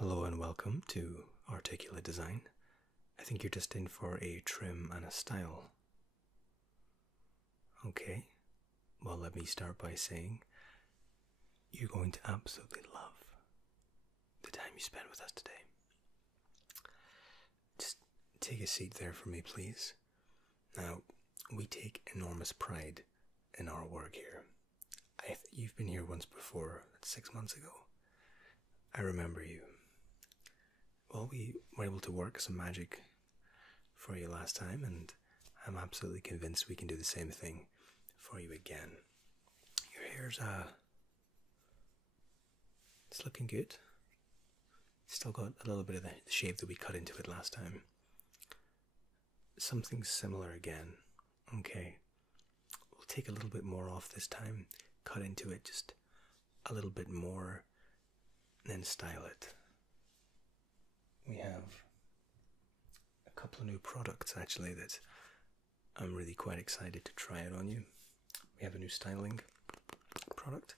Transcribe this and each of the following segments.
Hello and welcome to Articulate Design. I think you're just in for a trim and a style. Okay, well, let me start by saying you're going to absolutely love the time you spend with us today. Just take a seat there for me, please. Now, we take enormous pride in our work here. You've been here once before, 6 months ago. I remember you. Well, we were able to work some magic for you last time, and I'm absolutely convinced we can do the same thing for you again. Your hair's, it's looking good. Still got a little bit of the shape that we cut into it last time. Something similar again. Okay. We'll take a little bit more off this time, cut into it just a little bit more, and then style it. We have a couple of new products actually that I'm really quite excited to try it on you. We have a new styling product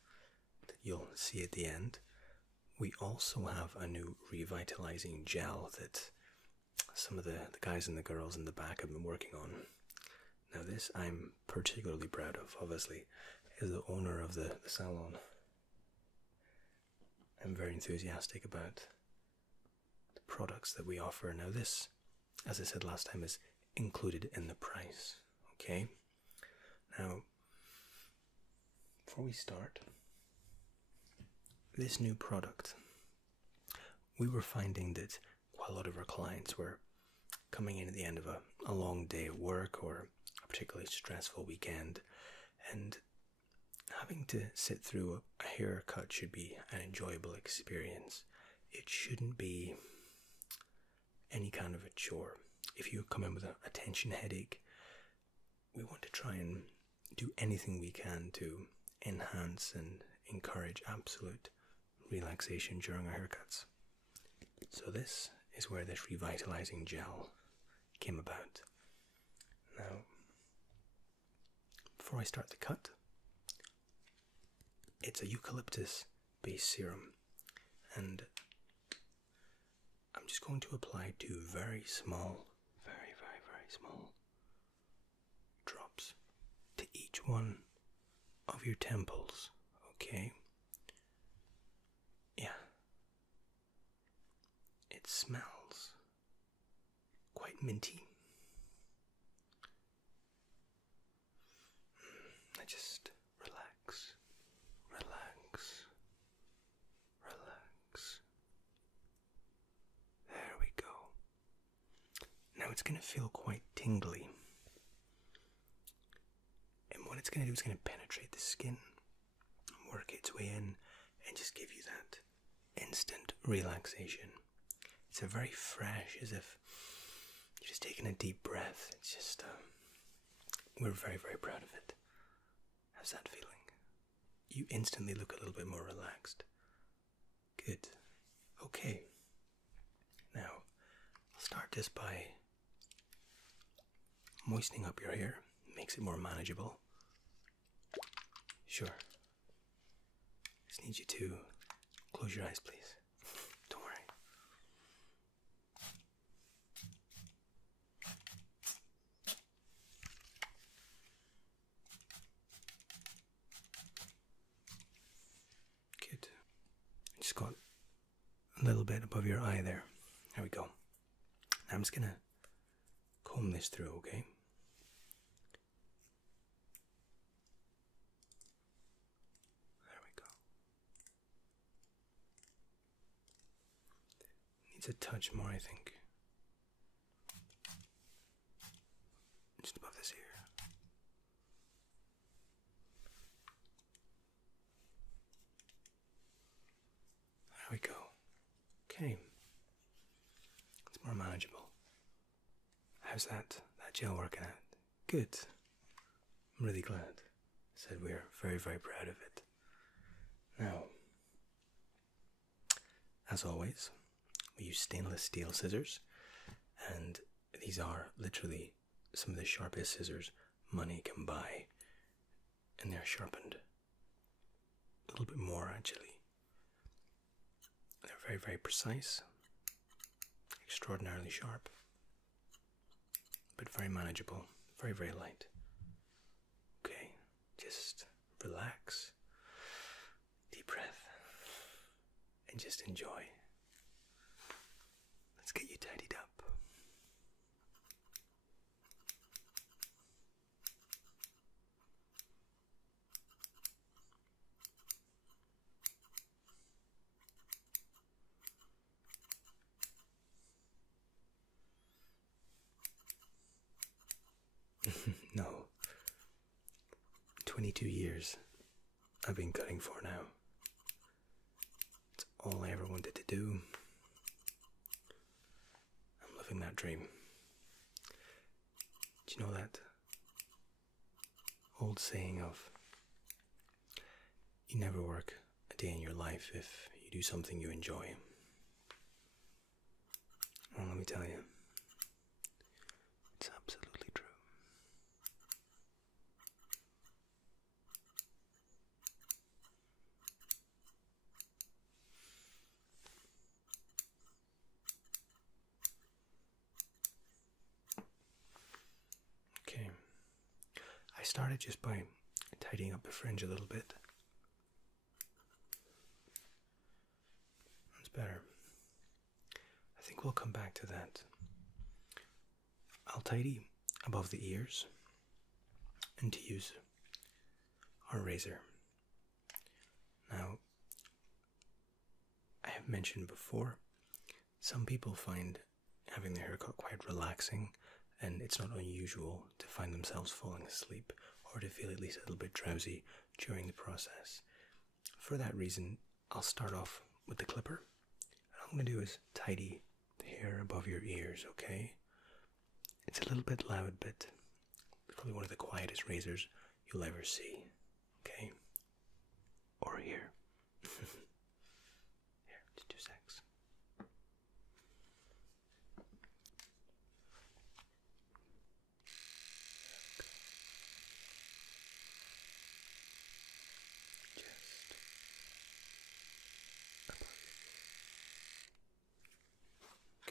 that you'll see at the end. We also have a new revitalizing gel that some of the guys and the girls in the back have been working on. Now this I'm particularly proud of, obviously, as the owner of the salon. I'm very enthusiastic about the products that we offer. Now this, as I said last time, is included in the price, okay? Now, before we start, this new product, we were finding that quite a lot of our clients were coming in at the end of a long day at work or a particularly stressful weekend, and having to sit through a haircut should be an enjoyable experience. It shouldn't be any kind of a chore. If you come in with a tension headache, we want to try and do anything we can to enhance and encourage absolute relaxation during our haircuts. So this is where this revitalizing gel came about. Now, before I start the cut, it's a eucalyptus based serum, and I'm just going to apply 2 very small, very small drops to each one of your temples, okay? Yeah. It smells quite minty. I just relax. There we go. Now it's going to feel quite tingly. And what it's going to do is going to penetrate the skin, work its way in, and just give you that instant relaxation. It's a very fresh, as if you're just taking a deep breath. It's just, we're very proud of it. How's that feeling? You instantly look a little bit more relaxed. Good. Okay. Now, I'll start just by moistening up your hair. Makes it more manageable. Sure. Just need you to close your eyes, please. Don't worry. Good. Just got a little bit above your eye there. There we go. Now I'm just gonna comb this through, okay? There we go. Needs a touch more, I think. Just above this ear. There we go. Okay. It's more manageable. How's that gel working out? Good. I'm really glad. I said we're very proud of it. Now, as always, we use stainless steel scissors, and these are literally some of the sharpest scissors money can buy, and they're sharpened a little bit more actually. They're very, very precise, extraordinarily sharp, but very manageable, very, very light. Okay, just relax, deep breath, and just enjoy. Let's get you tidied up. No. 22 years I've been cutting for now. It's all I ever wanted to do. I'm living that dream. Do you know that old saying of, you never work a day in your life if you do something you enjoy? Well, let me tell you, it's absolutely true. Okay, I started just by tidying up the fringe a little bit. That's better. I think we'll come back to that. I'll tidy above the ears and to use our razor. Now, I have mentioned before, some people find having their hair cut quite relaxing, and it's not unusual to find themselves falling asleep or to feel at least a little bit drowsy during the process. For that reason, I'll start off with the clipper. And all I'm going to do is tidy the hair above your ears, okay? It's a little bit loud, but it's probably one of the quietest razors you'll ever see, okay? Or hear. Here, just 2 secs.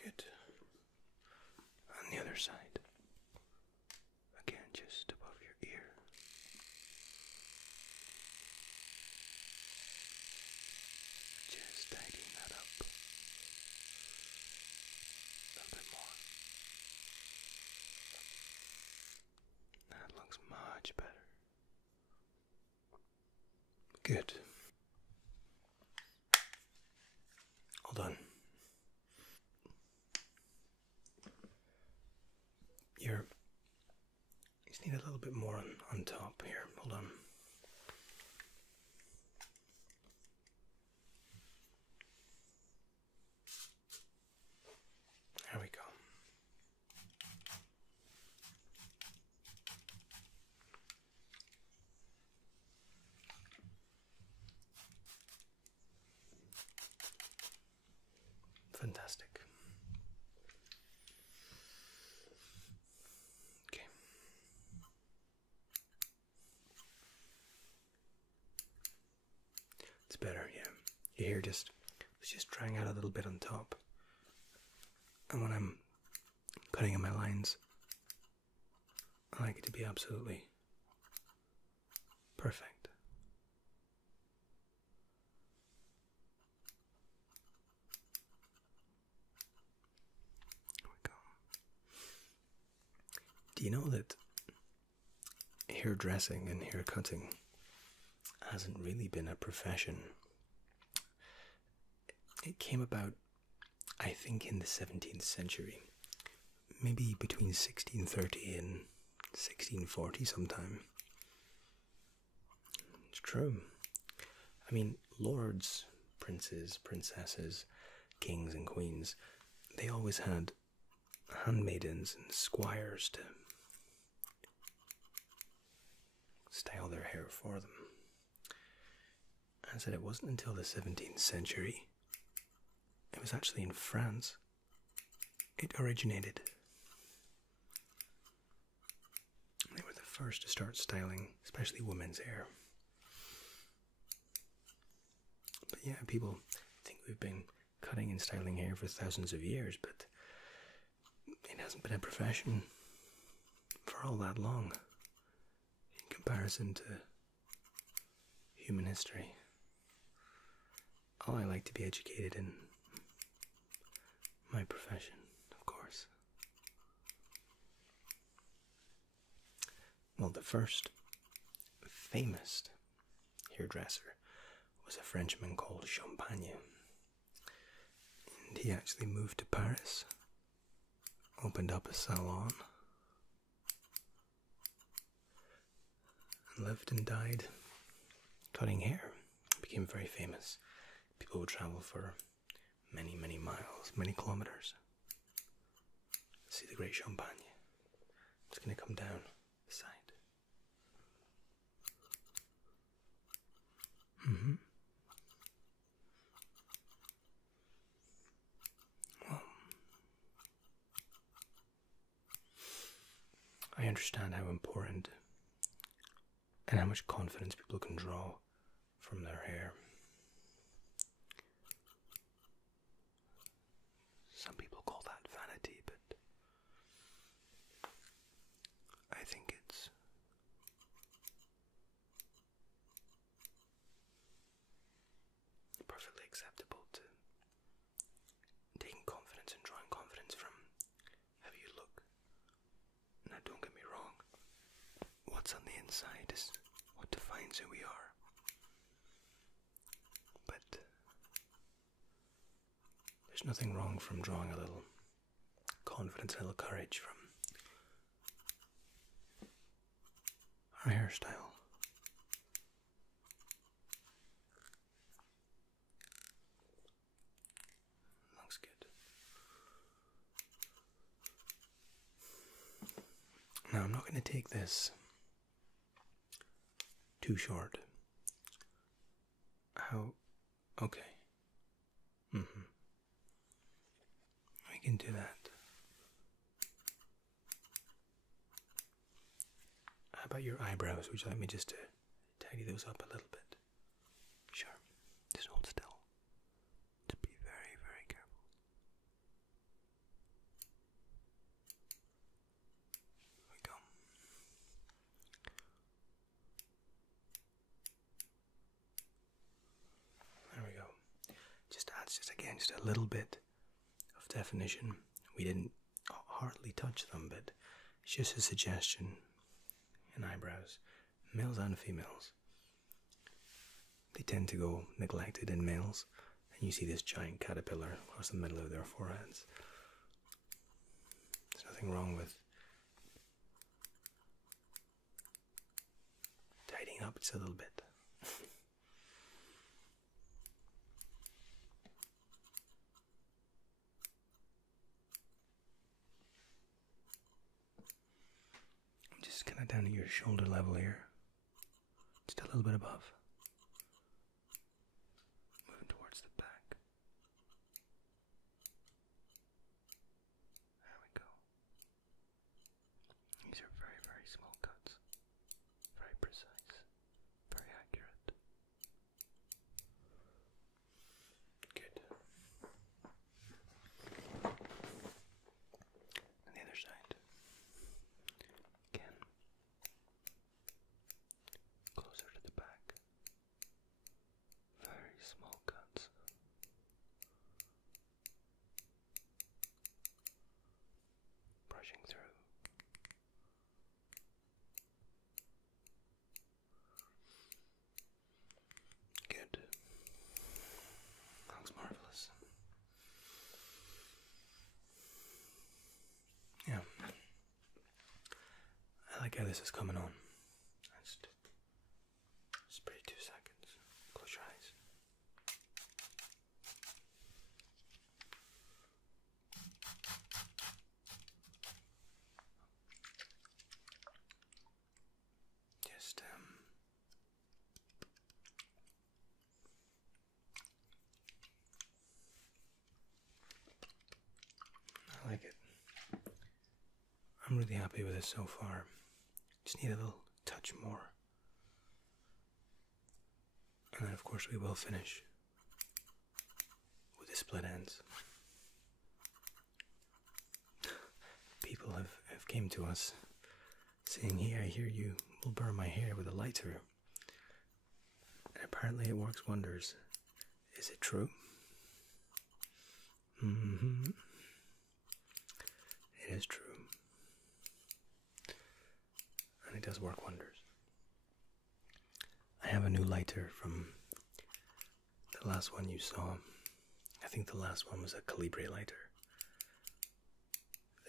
Good. On the other side. Again, just above your ear. Just tidying that up. A little bit more. That looks much better. Good. All done. You just need a little bit more on top here. Hold on. There we go. Fantastic. Okay. It's better, yeah. Your hair was just drying out a little bit on top. And when I'm cutting in my lines, I like it to be absolutely perfect. There we go. Do you know that hairdressing and hair cutting hasn't really been a profession? It came about, I think, in the 17th century, maybe between 1630 and 1640 sometime. It's true. I mean, lords, princes, princesses, kings and queens, they always had handmaidens and squires to style their hair for them. I said it wasn't until the 17th century, it was actually in France, it originated. They were the first to start styling, especially women's hair. But yeah, people think we've been cutting and styling hair for thousands of years, but it hasn't been a profession for all that long in comparison to human history. Oh, I like to be educated in my profession, of course. Well, the first famous hairdresser was a Frenchman called Champagne. And he actually moved to Paris, opened up a salon, and lived and died cutting hair. Became very famous. People would travel for many, many miles, many kilometers to see the great Champagne. It's going to come down the side. Well, I understand how important and how much confidence people can draw from their hair. Some people call that vanity, but I think it's perfectly acceptable to taking confidence and drawing confidence from how you look. Now, don't get me wrong, what's on the inside is what defines who we are. But there's nothing wrong from drawing a little confidence, a little courage from our hairstyle. Looks good. Now, I'm not going to take this too short. How? Okay. We can do that. How about your eyebrows? Would you like me just to tidy those up a little bit? Sure. Just hold still. Just be very, very careful. There we go. There we go. Just adds just a little bit of definition. We didn't hardly touch them, but it's just a suggestion in eyebrows, males and females. They tend to go neglected in males, and you see this giant caterpillar across the middle of their foreheads. There's nothing wrong with tidying up just a little bit. Just kind of down at your shoulder level here, just a little bit above. Moving towards the back. There we go. These are very, very small cuts. Very precise. Very accurate. Good. And the other side. Again. Closer to the back. Very small cuts. Brushing through. Good. That looks marvelous. Yeah. I like how this is coming on. Just spray 2 seconds. Close your eyes. Just I like it. I'm really happy with it so far. Just need a little touch more. And then of course we will finish with this split ends. People have came to us saying, "Hey, I hear you will burn my hair with a lighter." And apparently it works wonders. Is it true? Mm-hmm. It is true. And it does work wonders. I have a new lighter from the last one you saw. I think the last one was a Calibre lighter.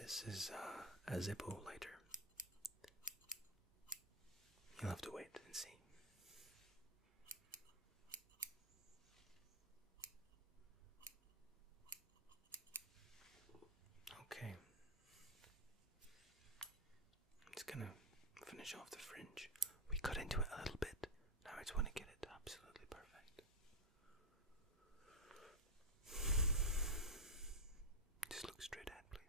This is a Zippo lighter. You'll have to wait and see. Okay. I'm just gonna finish off the fringe. We cut into it a little bit. Now I just want to get it absolutely perfect. Just look straight ahead, please.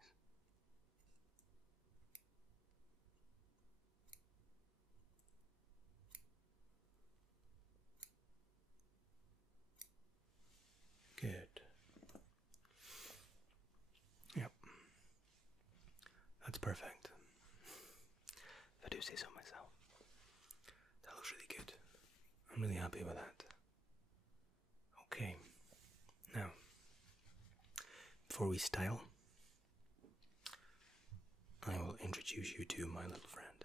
Good. Yep. That's perfect. If I do say so myself. That looks really good. I'm really happy with that. Okay. Now, before we style, I will introduce you to my little friend.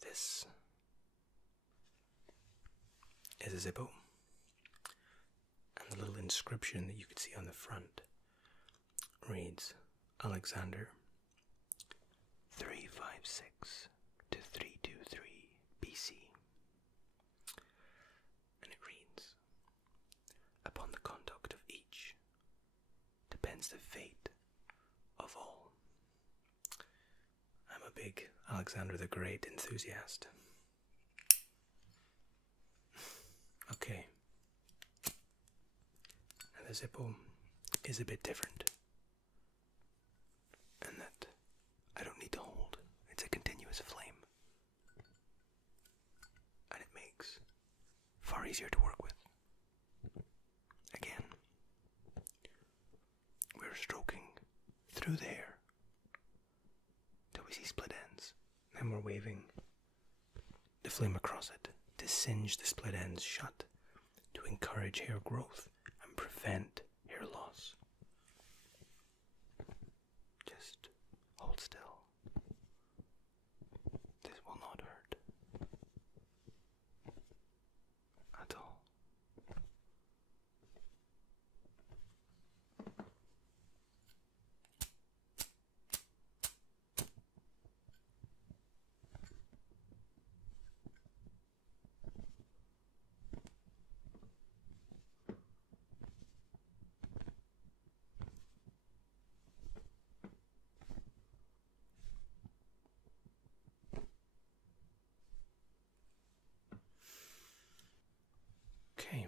This is a Zippo. And the little inscription that you can see on the front reads Alexander 356 to 323 BC. And it reads, upon the conduct of each depends the fate of all. I'm a big Alexander the Great enthusiast. Okay. Now the Zippo is a bit different. And that I don't need to hold. It's a continuous flame. And it makes far easier to work with. Again, we're stroking through the hair till we see split ends. Then we're waving the flame across it to singe the split ends shut, to encourage hair growth and prevent hair loss. Just hold still. This will not hurt at all. Okay.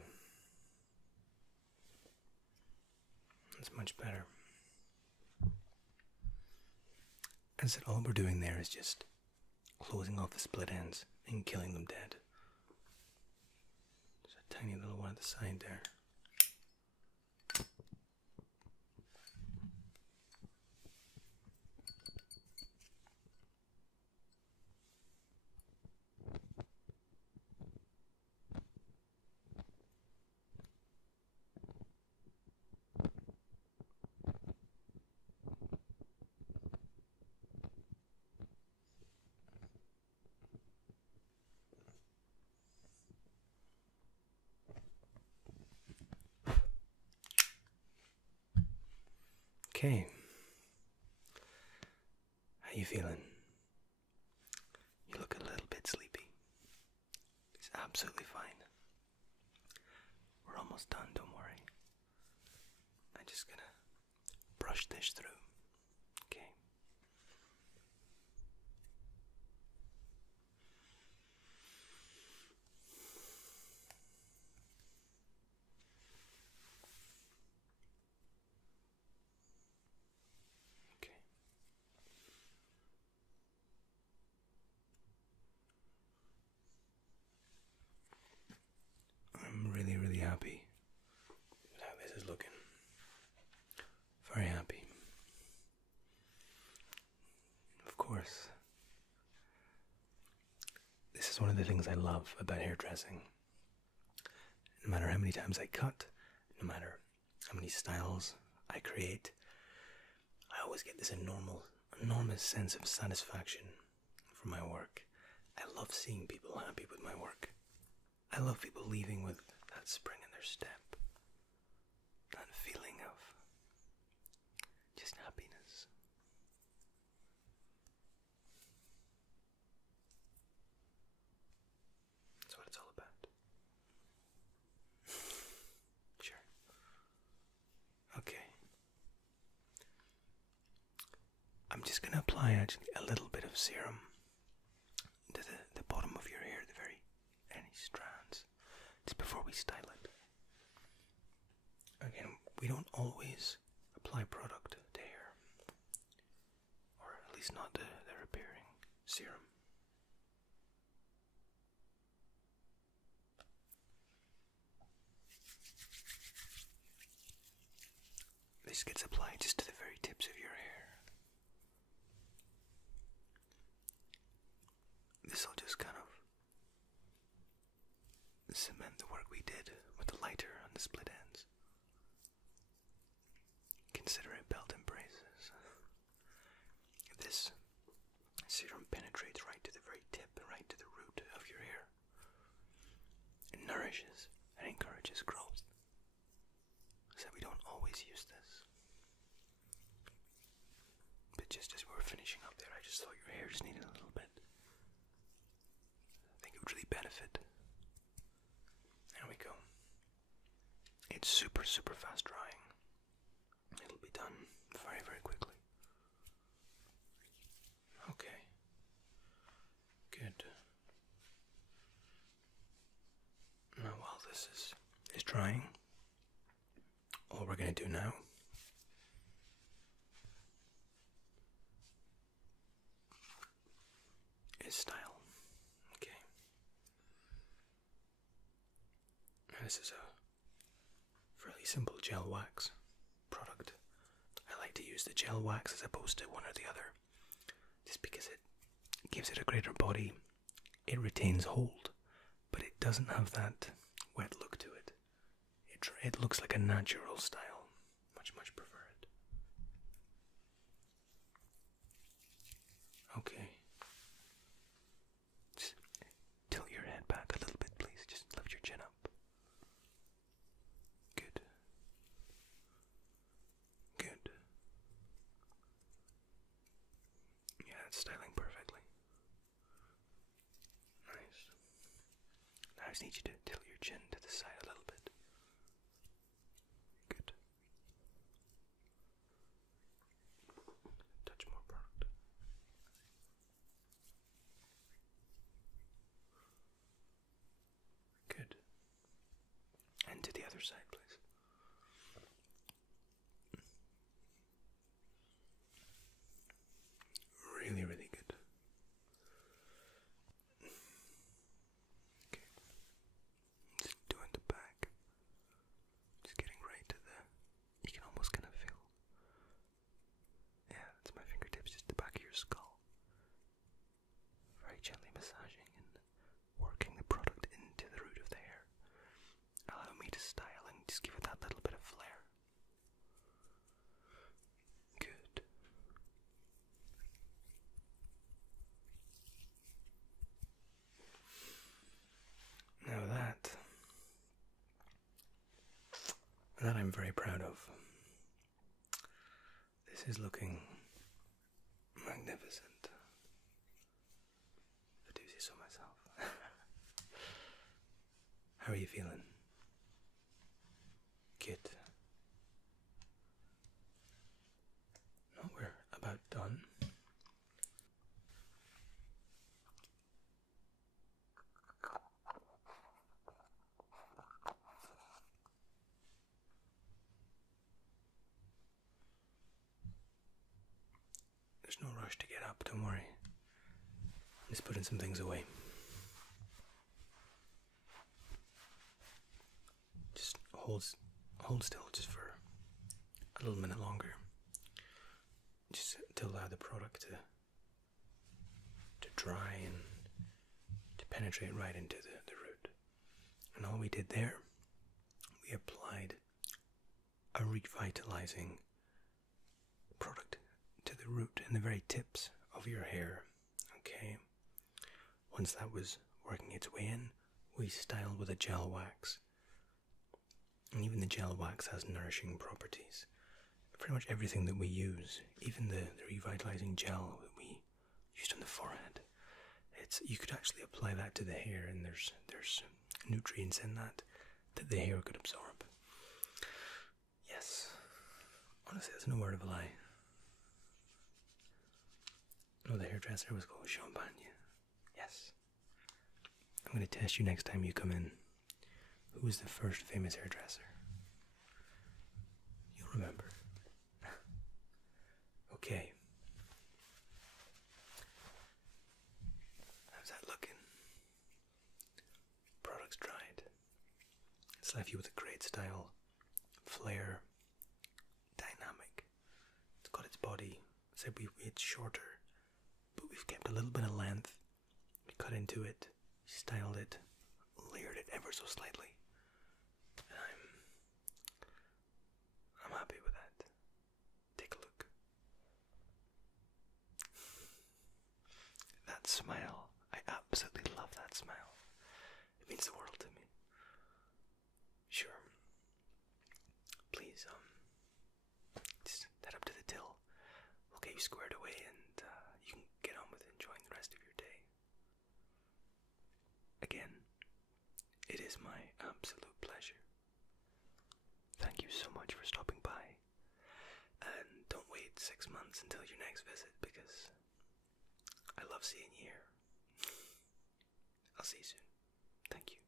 That's much better. As it all we're doing there is just closing off the split ends and killing them dead. There's a tiny little one at the side there. Okay. How you feeling? You look a little bit sleepy. It's absolutely fine. We're almost done, don't worry. I'm just gonna brush this through. Okay. I'm really, really happy one of the things I love about hairdressing. No matter how many times I cut, no matter how many styles I create, I always get this enormous sense of satisfaction from my work. I love seeing people happy with my work. I love people leaving with that spring in their step, that feeling of just happiness. That's what it's all about. Sure. Okay. I'm just going to apply actually a little bit of serum to the bottom of your hair, any strands, just before we style it. Again, we don't always apply product to hair, or at least not the repairing serum. This gets applied just to the very tips of your hair. This will just kind of cement the work we did with the lighter on the split ends. Consider it belt and braces. This serum penetrates right to the very tip, right to the root of your hair. It nourishes and encourages growth. So we don't always use this. But just as we were finishing up there, I just thought your hair just needed a little bit. I think it would really benefit. There we go. It's super fast drying. It'll be done very quickly. Okay. Good. Now while this is drying, all we're going to do now is style. Okay. Now this is a fairly simple gel wax product. I like to use the gel wax as opposed to one or the other, just because it gives it a greater body. It retains hold, but it doesn't have that wet look to it. It looks like a natural style. Much prefer it. Okay. Just tilt your head back a little bit, please. Just lift your chin up. Good. Good. Yeah, it's styling perfectly. Nice. Now I just need you to tilt your chin to the side a little bit. Good. Touch more product. Good. And to the other side, please. Really good. Okay. Just doing the back. Just getting right to you can almost kind of feel. Yeah, that's my fingertips, just the back of your skull. Very gently massaging and working the product into the root of the hair. Allow me to style and just give it that little bit of flair. Good. Now that I'm very proud of. This is looking magnificent. If I do say so myself. How are you feeling? Good. No, we're about done. There's no rush to get up, don't worry. I'm just putting some things away. Just hold still just for a little minute longer. Just to allow the product to dry and to penetrate right into the root. And all we did there, we applied a revitalizing product to the root and the very tips of your hair. Okay. Once that was working its way in, we styled with a gel wax. And even the gel wax has nourishing properties. Pretty much everything that we use, even the revitalizing gel that we used on the forehead, you could actually apply that to the hair, and there's nutrients in that the hair could absorb. Yes, honestly, that's no word of a lie. No, the hairdresser was called Champagne. Yes. I'm going to test you next time you come in. Who was the first famous hairdresser? You'll remember. Okay. How's that looking? Product's dried. It's left you with a great style, flair, dynamic. It's got its body. Said it's shorter, but we've kept a little bit of length. We cut into it, styled it, layered it ever so slightly. And I'm happy with that. Take a look. That smile. I absolutely love that smile. It means the world to me. Sure. Please, just head up to the till. We'll get you squared away and you can get on with enjoying the rest of your day. Again, it is my absolute pleasure. Thank you so much for stopping by. And don't wait 6 months until your next visit, because I love seeing you here. I'll see you soon. Thank you.